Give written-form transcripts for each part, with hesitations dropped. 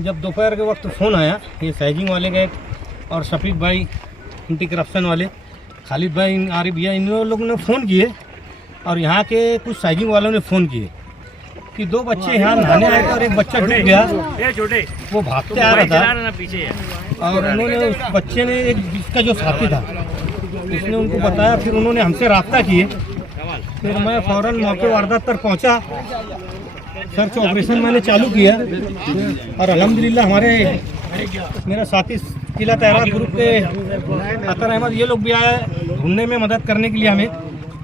जब दोपहर के वक्त फ़ोन आया, ये सैजिंग वाले का एक और शफीक भाई एंटी करप्शन वाले, खालिद भाई, आरिफ भैया, इन लोगों ने फ़ोन किए और यहाँ के कुछ सैजिंग वालों ने फ़ोन किए कि दो बच्चे यहाँ नहाने आए थे और एक बच्चा डूब गया, वो भागते आ रहा था और उन्होंने उस बच्चे ने एक इसका जो साथी था उसने उनको बताया। फिर उन्होंने हमसे रब्ता किए, फिर मैं फ़ौरन मौके वारदात पर पहुँचा, सर्च ऑपरेशन मैंने चालू किया और अल्हम्दुलिल्लाह मेरा साथी किला तैराक ग्रुप के अतर अहमद ये लोग भी आए ढूंढने में मदद करने के लिए हमें।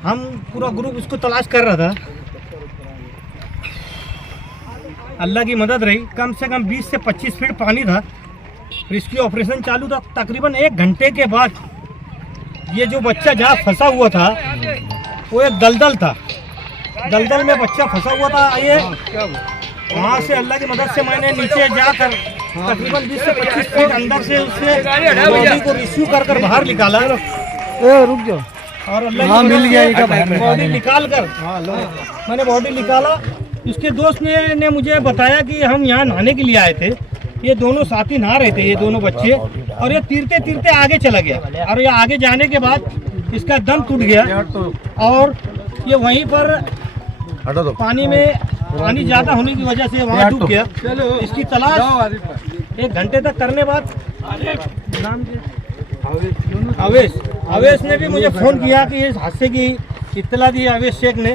हम पूरा ग्रुप उसको तलाश कर रहा था। अल्लाह की मदद रही, कम से कम 20 से 25 फीट पानी था। रेस्क्यू ऑपरेशन चालू था। तकरीबन 1 घंटे के बाद ये जो बच्चा जहाँ फंसा हुआ था वो एक दलदल था, दलदल में बच्चा फंसा हुआ था। ये वहाँ से अल्लाह की मदद से मैंने नीचे जाकर तकरीबन 20 से 25 फीट अंदर से उससे बॉडी को रिस्क्यू कर बाहर निकाला। रुक जाओ। और अल्लाह मिल गया बॉडी निकाल कर मैंने बॉडी निकाला। उसके दोस्त ने मुझे बताया कि हम यहाँ नहाने के लिए आए थे, ये दोनों साथी नहा रहे थे, ये दोनों बच्चे, और ये तीरते तीरते आगे चला गया और ये आगे जाने के बाद इसका दम टूट गया और ये वहीं पर पानी ज़्यादा होने की वजह से वहाँ डूब गया। इसकी तलाश 1 घंटे तक करने बाद अवेश ने भी मुझे फ़ोन किया कि इस हादसे की इत्तला दी। अवेश शेख ने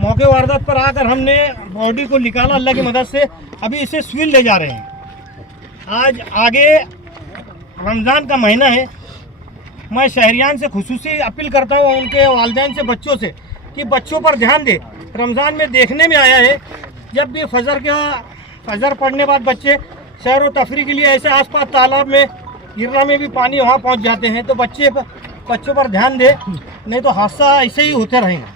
मौके वारदात पर आकर हमने बॉडी को निकाला अल्लाह की मदद से। अभी इसे सिविल ले जा रहे हैं। आज आगे रमज़ान का महीना है। मैं शहरियान से खुसूसी अपील करता हूँ, उनके वालिदैन से, बच्चों से, कि बच्चों पर ध्यान दे। रमज़ान में देखने में आया है जब भी फजर पड़ने बाद बच्चे सैर व तफरी के लिए ऐसे आसपास तालाब में, गिर्रा में भी पानी वहाँ पहुँच जाते हैं, तो बच्चों पर ध्यान दे, नहीं तो हादसा ऐसे ही होते रहेंगे।